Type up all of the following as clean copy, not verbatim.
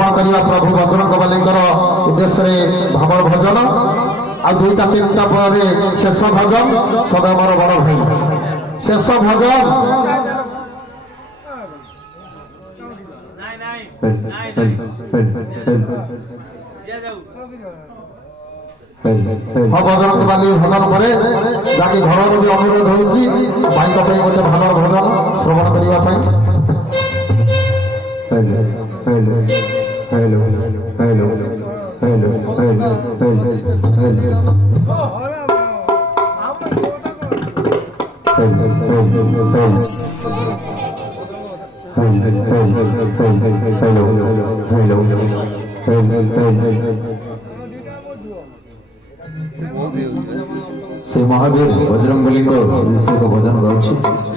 समर्पण करवा प्रभु बजरंग बलीकर उद्देश्य भाव भजन आ दुईटा तीनटा पर शेष भजन सदैवर बड़ भाई शेष भजन हाँ बजरंग बाली भजन पर जाकि घर भी अनुरोध होती भाई गोटे भल भजन श्रवण करने hello hello hello hello hello से महावीर बजरंगबली को भजन गाँव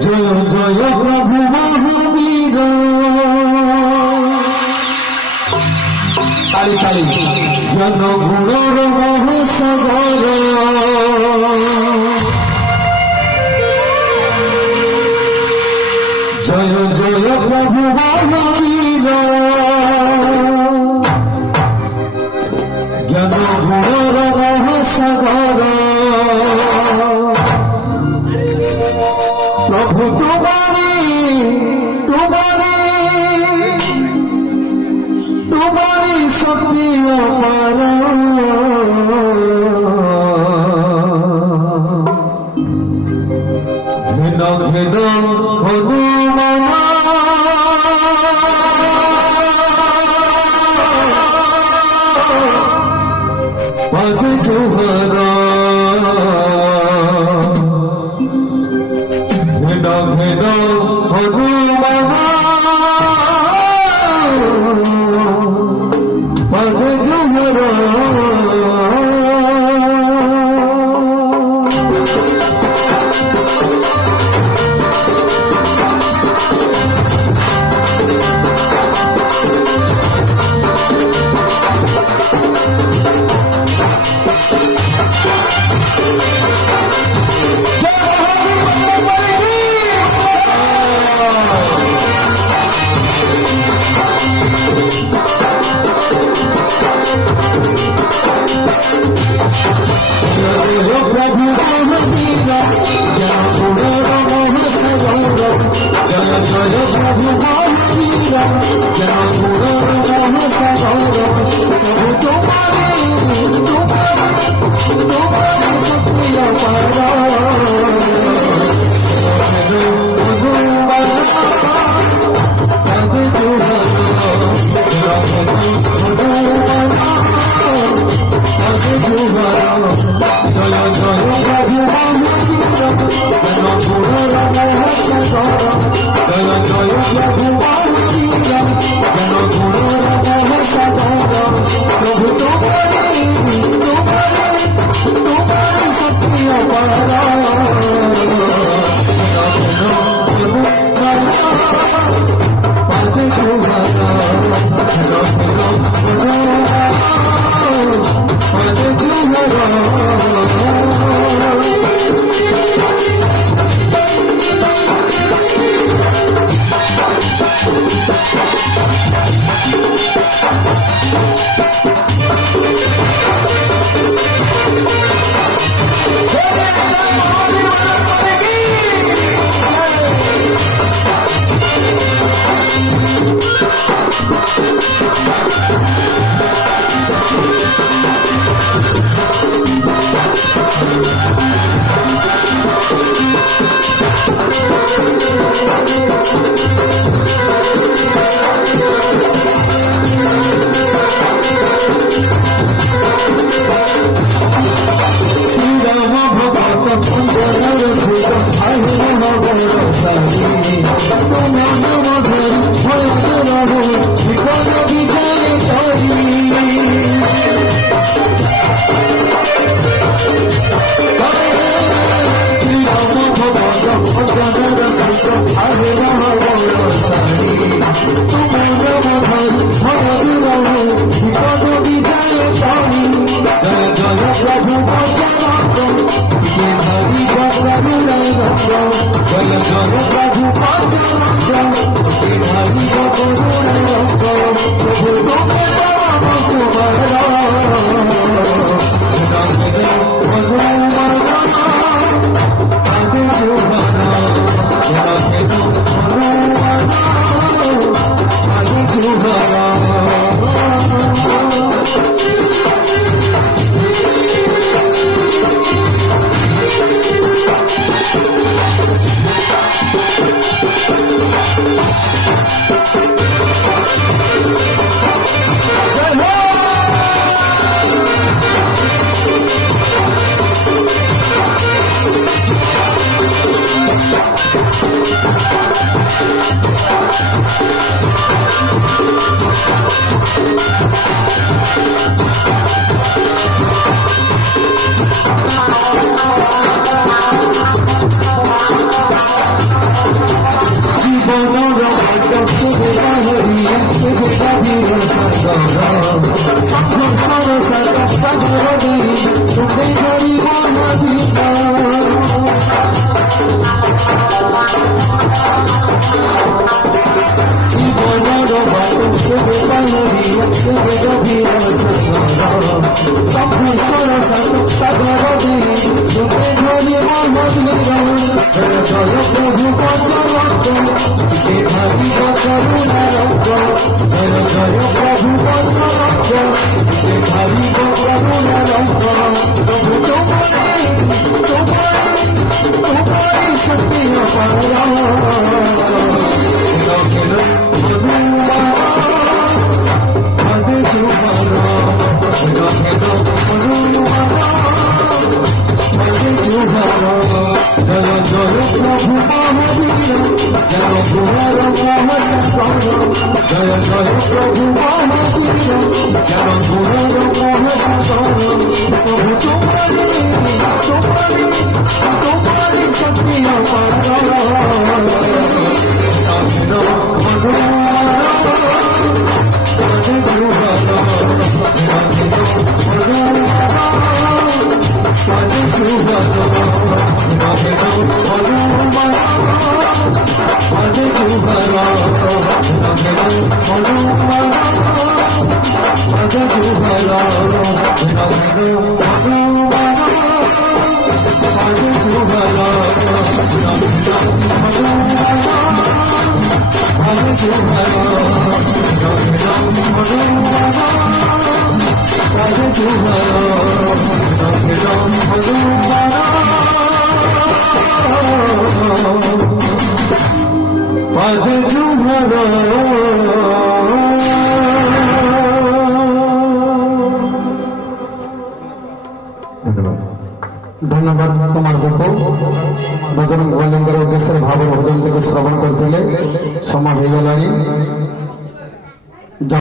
जय जय प्रभु महावीर ताली ताली जन गुणर महसागर जय जय प्रभु महावीर जन गुणर महसागर प्रभु तुम्हारी शक्ति अपार घेन घेन हनुमान पद जुहर घेन घेन हनुमान पद जुहर জয় জয় প্রভু পঞ্চরঙ্গ বিহারি করুণা রঙ্গ প্রভু তুমি পরম সুবর্ণ ধন্যবাদ কুমার বাবু বজরঙ্গ বলিঙ্গর উদ্দেশ্যে ভাব ভোজন থেকে শ্রবণ করলে সময় হয়ে গলানি।